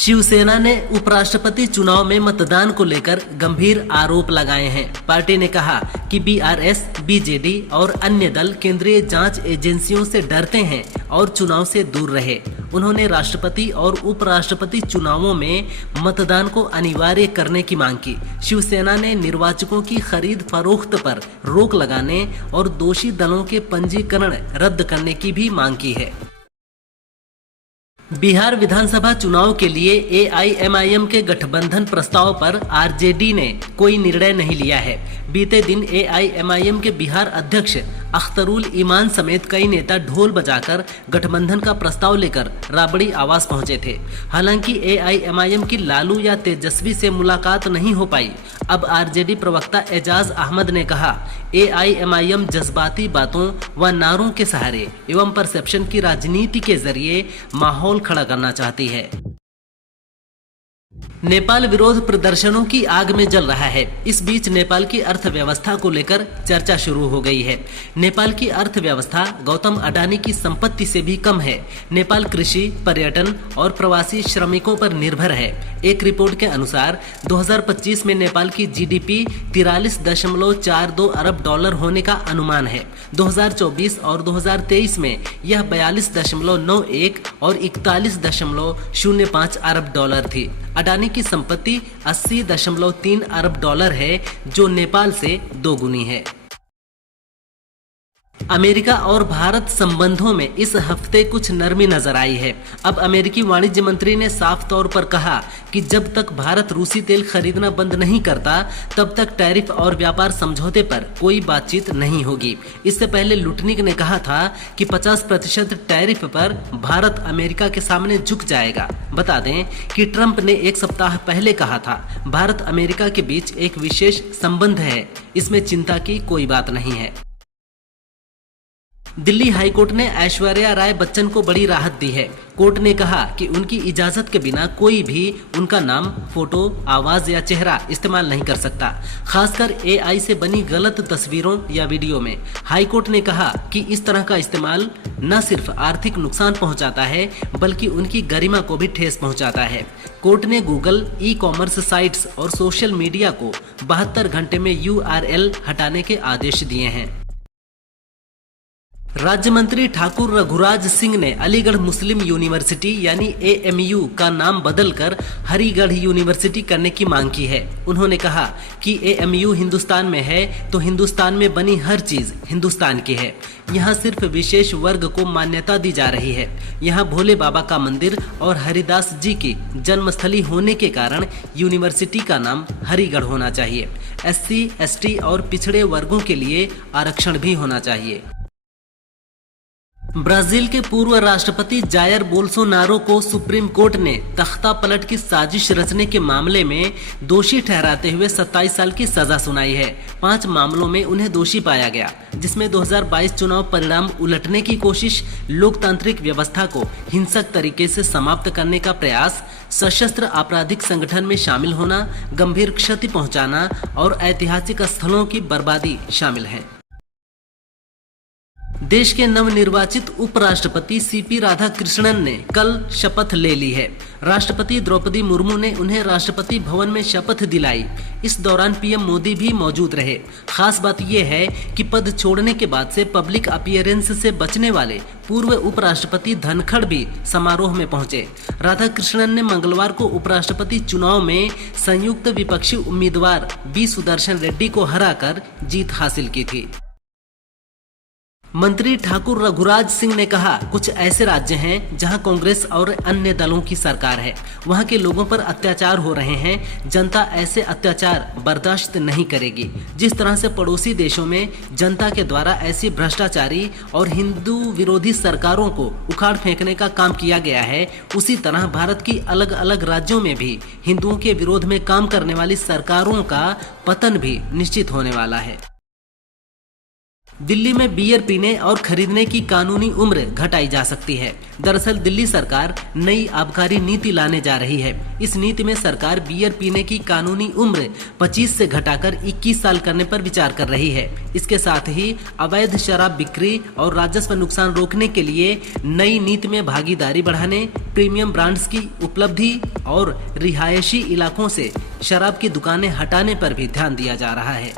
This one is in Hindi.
शिवसेना ने उपराष्ट्रपति चुनाव में मतदान को लेकर गंभीर आरोप लगाए हैं। पार्टी ने कहा कि बीआरएस, बीजेडी और अन्य दल केंद्रीय जांच एजेंसियों से डरते हैं और चुनाव से दूर रहे। उन्होंने राष्ट्रपति और उपराष्ट्रपति चुनावों में मतदान को अनिवार्य करने की मांग की। शिवसेना ने निर्वाचकों की खरीद फरोख्त पर रोक लगाने और दोषी दलों के पंजीकरण रद्द करने की भी मांग की है। बिहार विधानसभा चुनाव के लिए एआईएमआईएम के गठबंधन प्रस्ताव पर आरजेडी ने कोई निर्णय नहीं लिया है। बीते दिन एआईएमआईएम के बिहार अध्यक्ष अख्तरुल ईमान समेत कई नेता ढोल बजाकर गठबंधन का प्रस्ताव लेकर राबड़ी आवास पहुंचे थे। हालांकि एआईएमआईएम की लालू या तेजस्वी से मुलाकात नहीं हो पाई। अब आरजेडी प्रवक्ता एजाज अहमद ने कहा, एआईएमआईएम जज्बाती बातों व नारों के सहारे एवं परसेप्शन की राजनीति के जरिए माहौल खड़ा करना चाहती है। नेपाल विरोध प्रदर्शनों की आग में जल रहा है। इस बीच नेपाल की अर्थव्यवस्था को लेकर चर्चा शुरू हो गई है। नेपाल की अर्थव्यवस्था गौतम अडानी की संपत्ति से भी कम है। नेपाल कृषि, पर्यटन और प्रवासी श्रमिकों पर निर्भर है। एक रिपोर्ट के अनुसार 2025 में नेपाल की जीडीपी 43.42 अरब डॉलर होने का अनुमान है। 2024 और 2023 में यह 42.91 और 41.05 अरब डॉलर थी। अडानी की संपत्ति 80.3 अरब डॉलर है, जो नेपाल से दोगुनी है। अमेरिका और भारत संबंधों में इस हफ्ते कुछ नरमी नजर आई है। अब अमेरिकी वाणिज्य मंत्री ने साफ तौर पर कहा कि जब तक भारत रूसी तेल खरीदना बंद नहीं करता, तब तक टैरिफ और व्यापार समझौते पर कोई बातचीत नहीं होगी। इससे पहले लुटनिक ने कहा था कि 50% टैरिफ पर भारत अमेरिका के सामने झुक जाएगा। बता दें कि ट्रंप ने एक सप्ताह पहले कहा था, भारत अमेरिका के बीच एक विशेष संबंध है, इसमें चिंता की कोई बात नहीं है। दिल्ली हाईकोर्ट ने ऐश्वर्या राय बच्चन को बड़ी राहत दी है। कोर्ट ने कहा कि उनकी इजाजत के बिना कोई भी उनका नाम, फोटो, आवाज या चेहरा इस्तेमाल नहीं कर सकता, खासकर एआई से बनी गलत तस्वीरों या वीडियो में। हाईकोर्ट ने कहा कि इस तरह का इस्तेमाल न सिर्फ आर्थिक नुकसान पहुंचाता है, बल्कि उनकी गरिमा को भी ठेस पहुंचाता है। कोर्ट ने गूगल, ई-कॉमर्स साइट्स और सोशल मीडिया को 72 घंटे में यूआरएल हटाने के आदेश दिए हैं। राज्य मंत्री ठाकुर रघुराज सिंह ने अलीगढ़ मुस्लिम यूनिवर्सिटी यानी एएमयू का नाम बदलकर हरिगढ़ यूनिवर्सिटी करने की मांग की है। उन्होंने कहा कि एएमयू हिंदुस्तान में है तो हिंदुस्तान में बनी हर चीज हिंदुस्तान की है। यहाँ सिर्फ विशेष वर्ग को मान्यता दी जा रही है। यहाँ भोले बाबा का मंदिर और हरिदास जी की जन्मस्थली होने के कारण यूनिवर्सिटी का नाम हरिगढ़ होना चाहिए। एससी, एसटी और पिछड़े वर्गों के लिए आरक्षण भी होना चाहिए। ब्राजील के पूर्व राष्ट्रपति जायर बोल्सोनारो को सुप्रीम कोर्ट ने तख्ता पलट की साजिश रचने के मामले में दोषी ठहराते हुए 27 साल की सजा सुनाई है। 5 मामलों में उन्हें दोषी पाया गया, जिसमें 2022 चुनाव परिणाम उलटने की कोशिश, लोकतांत्रिक व्यवस्था को हिंसक तरीके से समाप्त करने का प्रयास, सशस्त्र आपराधिक संगठन में शामिल होना, गंभीर क्षति पहुंचाना और ऐतिहासिक स्थलों की बर्बादी शामिल है। देश के नवनिर्वाचित उपराष्ट्रपति सीपी राधाकृष्णन ने कल शपथ ले ली है। राष्ट्रपति द्रौपदी मुर्मू ने उन्हें राष्ट्रपति भवन में शपथ दिलाई। इस दौरान पीएम मोदी भी मौजूद रहे। खास बात यह है कि पद छोड़ने के बाद से पब्लिक अपीयरेंस से बचने वाले पूर्व उपराष्ट्रपति धनखड़ भी समारोह में पहुंचे। राधाकृष्णन ने मंगलवार को उपराष्ट्रपति चुनाव में संयुक्त विपक्षी उम्मीदवार बी सुदर्शन रेड्डी को हराकर जीत हासिल की थी। मंत्री ठाकुर रघुराज सिंह ने कहा, कुछ ऐसे राज्य हैं जहां कांग्रेस और अन्य दलों की सरकार है, वहां के लोगों पर अत्याचार हो रहे हैं। जनता ऐसे अत्याचार बर्दाश्त नहीं करेगी। जिस तरह से पड़ोसी देशों में जनता के द्वारा ऐसी भ्रष्टाचारी और हिंदू विरोधी सरकारों को उखाड़ फेंकने का काम किया गया है, उसी तरह भारत की अलग अलग राज्यों में भी हिंदुओं के विरोध में काम करने वाली सरकारों का पतन भी निश्चित होने वाला है। दिल्ली में बियर पीने और खरीदने की कानूनी उम्र घटाई जा सकती है। दरअसल दिल्ली सरकार नई आबकारी नीति लाने जा रही है। इस नीति में सरकार बियर पीने की कानूनी उम्र 25 से घटाकर 21 साल करने पर विचार कर रही है। इसके साथ ही अवैध शराब बिक्री और राजस्व नुकसान रोकने के लिए नई नीति में भागीदारी बढ़ाने, प्रीमियम ब्रांड्स की उपलब्धि और रिहायशी इलाकों से शराब की दुकानें हटाने पर भी ध्यान दिया जा रहा है।